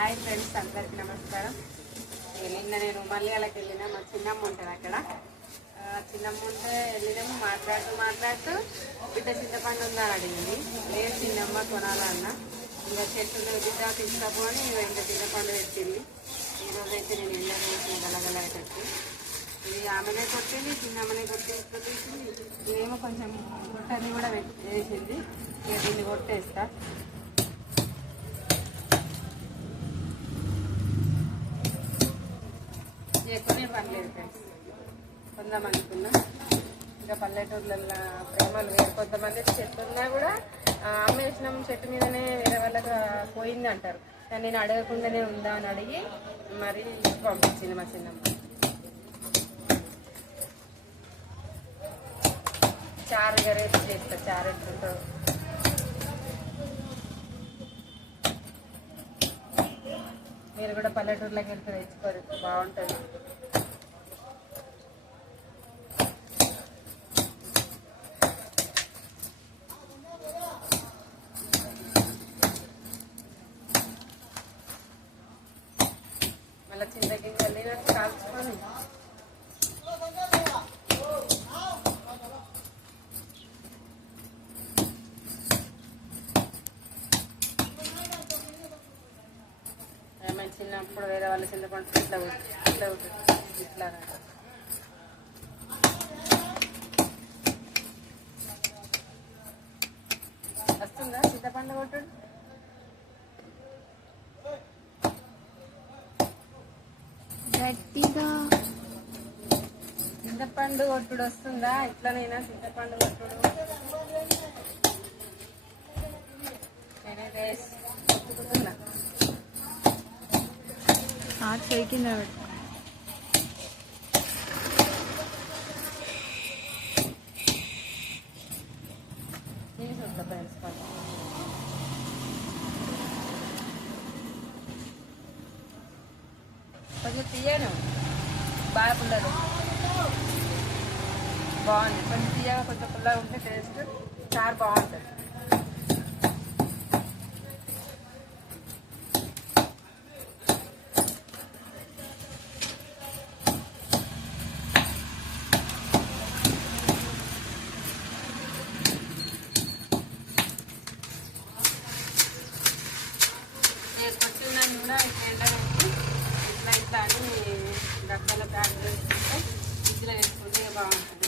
Hi friends, అందరికీ నమస్కారం. నిన్న నేను మలయాళకి వెళ్ళినా, మా చిన్నమ్మ ఉంటుంది అక్కడ. చిన్నమ్మ ఉంటే వెళ్ళినాము. మాట్లాడుతూ బిడ్డ చింతపండు ఉందా అని అడిగింది. లేదు చిన్నమ్మ కొనాలన్న. ఇంకా చెట్టు బిడ్డ తీసుకపోని ఇంకా చింతపండు పెట్టింది. ఈరోజు అయితే నేను ఎండ వేసిన గలగలగట్టి ఇది ఆమెనే కొట్టింది, చిన్నమ్మనే కొట్టేసింది. ఇదేమో కొంచెం గుట్టని కూడా వేసింది. ఇక దీన్ని కొట్టేస్తా. కొనే పర్లేదు ఫ్రెండ్స్, కొందాం అనుకున్నాం. ఇంకా పల్లెటూర్లలో ప్రేమలు వేరు. కొంతమంది చెట్టు ఉన్నా కూడా అమ్మేసినాం, చెట్టు మీదనే వేరే వాళ్ళకి పోయింది అంటారు. కానీ నేను అడగకుండానే ఉందా అని అడిగి మరి పంపించింది మా చిన్నమ్మ. చారుగా రేపు చేస్తా. చారు ఎట్లుంటుందో మీరు కూడా పల్లెటూరులోకి వెళ్తే తెచ్చుకోరు, బాగుంటుంది. మళ్ళీ చింతకి వెళ్ళినట్టు కాల్చుకొని చిన్నప్పుడు వేరే వాళ్ళ చింతపండు ఇట్లా ఇట్లా వస్తుందా చింతపండు కొట్టుడు? గట్టిగా చింతపండు కొట్టుడు వస్తుందా? ఇట్లనైనా చింతపండు కొట్టుడు నేనైతే కొట్టుకుంటున్నా. చేయి కింద కొంచెం తీయను, బాగా పుల్లదు, బాగుంది. కొంచెం తీయగా కొంచెం పుల్లగా ఉంటే టేస్ట్ చారు బాగుంటుంది. కొట్టినాను కూడా ఇట్లా ఇట్లా అని డబ్బాలో ప్యాక్ చేసుకుంటే ఫ్రిడ్జ్లో వేసుకుంటే బాగుంటుంది.